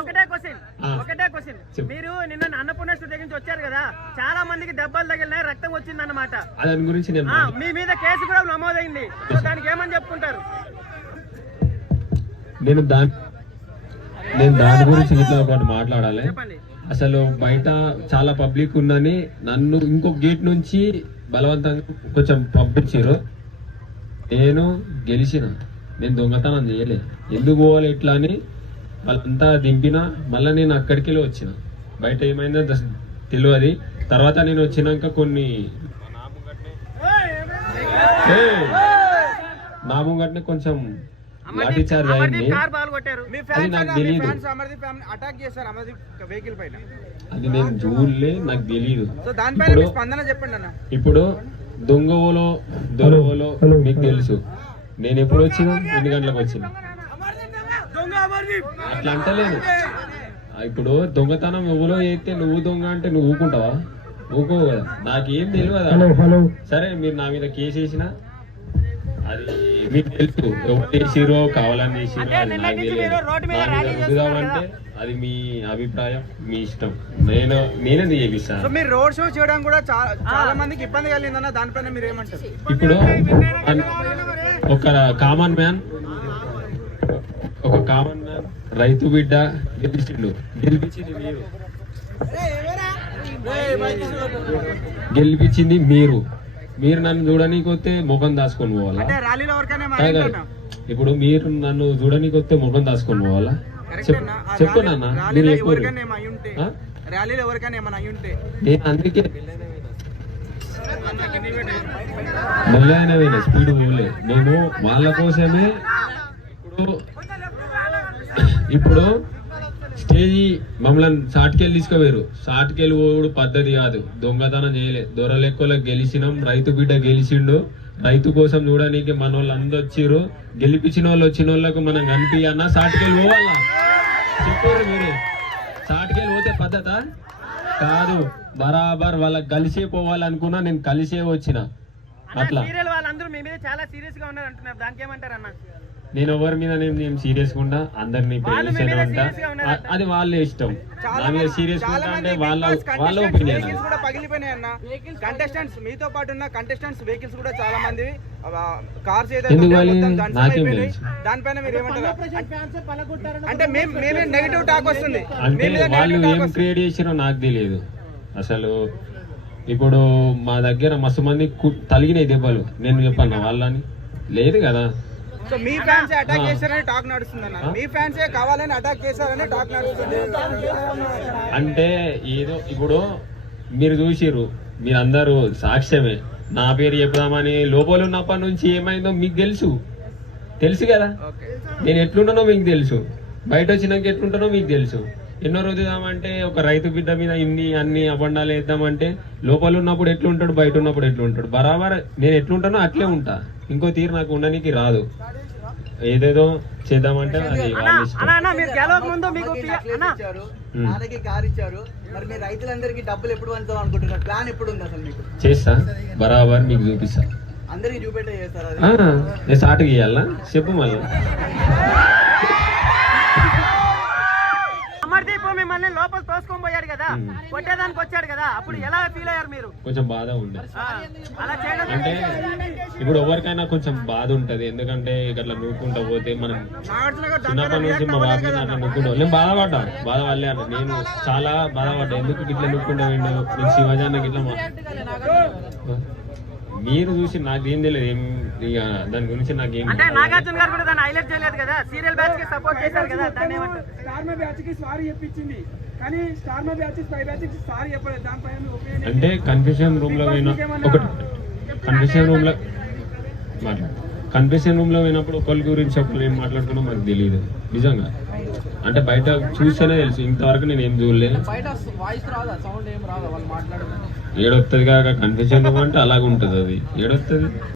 ఒకటే క్వశ్చన్ మీరు నిన్న అన్నపూర్ణేశ్వరి దగ్గర నుంచి వచ్చారు కదా, చాలా మందికి దెబ్బలు తగిలినాయి, రక్తం వచ్చింది అన్నమాట. దాని గురించి మీ మీద కేసు కూడా నమోదైంది, దానికి ఏమని చెప్పుకుంటారు? నేను దాని గురించి ఇట్లా ఒకటి మాట్లాడాలి. అసలు బయట చాలా పబ్లిక్ ఉందని నన్ను ఇంకొక గేట్ నుంచి బలవంతంగా కొంచెం పంపించారు. నేను గెలిచిన, నేను దొంగతనం చేయలే. ఎందుకు పోవాలి ఇట్లా అని వాళ్ళంతా దింపిన. మళ్ళీ నేను అక్కడికి వచ్చిన. బయట ఏమైందో తెలియదు. తర్వాత నేను వచ్చినాక కొన్ని నాముగట్నే కొంచెం లాఠీ చార్జ్ అయింది. అది నాకు తెలియదు, అది నేను చూడలే, నాకు తెలియదు. ఇప్పుడు దొంగవోలో దొరవోలో మీకు తెలుసు. నేను ఎప్పుడు వచ్చినా, ఎన్ని గంటలకు వచ్చినా, అట్లా అంటలేను. ఇప్పుడు దొంగతనం ఎవరో అయితే నువ్వు దొంగ అంటే నువ్వు ఊకుంటావా? ఊకోవు కదా. నాకేం తెలియదు. సరే మీరు నా మీద కేసు వేసినా అది మీకు తెలుసు. ఎవరు చేసిరో కావాలని చేసిరో అది నాకు తెలియదు. అంటే అది మీ అభిప్రాయం, మీ ఇష్టం. నేనేది చేపిస్తాను. మీరు రోడ్ షో చేయడం కూడా చాలా మందికి ఇబ్బంది కలిగిందన్న, దానిపైన మీరు ఏమంటారు? ఇప్పుడు ఒక కామన్ మ్యాన్ రైతు బిడ్డ గెలిపించింది మీరు. నన్ను చూడనీకి వస్తే ముఖం దాచుకొని పోవాలా? ఇప్పుడు మీరు నన్ను చూడనీకి వస్తే ముఖం దాచుకొని పోవాలా? చెప్పున్నా మీరు చెప్పారు. నేను అందుకే మెల్లైన స్పీడ్ పోలే. నేను వాళ్ళ కోసమే ఇప్పుడు స్టేజీ మమ్మల్ని షార్ట్కెళ్ళి తీసుకుపోయారు. షార్ట్కెళ్ళి పోడు పద్ధతి కాదు. దొంగతనం చేయలే. దొరలెక్కలకు గెలిచినాం. రైతు బిడ్డ గెలిచిండు. రైతు కోసం చూడడానికి మన వాళ్ళు అందరూ వచ్చిర్రు. గెలిపించిన వాళ్ళు వచ్చిన వాళ్ళకు మనం కనిపించన్నా షార్ట్కెళ్ళి పోవాలా? చెప్పారు మీరే. షార్ట్కెళ్ళి పోతే పద్ధత కాదు. బరాబర్ వాళ్ళకి కలిసే పోవాలనుకున్నా, నేను కలిసే వచ్చిన. అట్లా నేను ఎవరి మీద నేను సీరియస్ గా ఉంటా, అందరినీ ప్రేమిస్తూనే ఉంటా. అది వాళ్ళ ఇష్టం. నా మీద సీరియస్ గా ఉంటా అంటే వాళ్ళ ఒపీనియన్. మీతో పాటు ఉన్న కంటెస్టెంట్స్ వెహికల్స్ కూడా చాలా మంది కార్స్ నాకేం తెలుసు. దానిపైన మీరు ఏమంటారు? అంటే మేమే నెగిటివ్ టాక్ వస్తుంది. అంటే వాళ్ళు ఏం క్రియేట్ చేసిరో నాకు తెలియదు అసలు. ఇప్పుడు మా దగ్గర మస్తు మంది తలిగినాయి దెబ్బలు. నేను చెప్పాను వాళ్ళని? లేదు కదా. సో మీ ఫ్యాన్స్ అటాక్ చేశారని టాక్ నడుస్తుందన్న. మీ ఫ్యాన్స్ కావాలని అటాక్ చేశారని టాక్ నడుస్తుంది. అంటే ఏదో ఇప్పుడు మీరు చూసిర్రు, మీరందరూ సాక్ష్యమే. నా పేరు చెప్దామని లోపల ఉన్నప్పటి నుంచి ఏమైందో మీకు తెలుసు కదా. నేను ఎట్లుంటానో మీకు తెలుసు. బయట వచ్చినాక ఎట్లుంటానో మీకు తెలుసు. ఎన్నో రోజుదామంటే ఒక రైతు బిడ్డ మీద అన్ని అబండాలు వేద్దామంటే లోపల ఉన్నప్పుడు ఎట్లుంటాడు, బయట ఉన్నప్పుడు ఎట్లుంటాడు. బరాబర్ నేను ఎట్లుంటానో అట్లే ఉంటా. ఇంకో తీరు నాకు ఉండడానికి రాదు. ఏదేదో చేద్దామంటే అది చేస్తా. బరాబర్ మీకు చూపిస్తా. నేను సాటుకి ఇయ్యాలా? చెప్పు మళ్ళీ. మిమ్మల్ని లోపల తోసుకొని పోయాడు కదా, కొట్టేదానికి వచ్చాడు కదా, అప్పుడు ఎలా ఫీల్ అయ్యారు మీరు? కొంచెం బాధ ఉండే. అంటే ఇప్పుడు ఎవరికైనా కొంచెం బాధ ఉంటది. ఎందుకంటే ఇట్లా నూకుంటా పోతే మనం చిన్నప్పటి నుంచి మా బాబు అట్లా నూకుంటా నేను బాధపడ్డా. బాధపడలే అన్న, నేను చాలా బాధపడ్డా. ఎందుకు ఇట్లా నూకుంటా వెండు నేను శివాజానికి ఇట్లా మీరు చూసి నాకేం తెలియదు. ఇక దాని గురించి నాకేం. నాగార్జున గారు కూడా దాన్ని హైలైట్ చేయలేదు కదా, సీరియల్ బ్యాచ్ కి సపోర్ట్ చేశారు కదా. అంటే కన్ఫ్యూషన్ రూమ్ లో పోయిన ఒకటి కన్ఫ్యూషన్ రూమ్ లో పోయినప్పుడు ఒకరి గురించి ఒకరు ఏం మాట్లాడుకున్నా మాకు తెలియదు నిజంగా. అంటే బయట చూస్తేనే తెలుసు. ఇంతవరకు నేను ఏం చూడలేదు. ఏడొస్తుంది కాక కన్ఫ్యూజన్ రూమ్ అంటే అలాగ ఉంటుంది. అది ఏడొస్తుంది.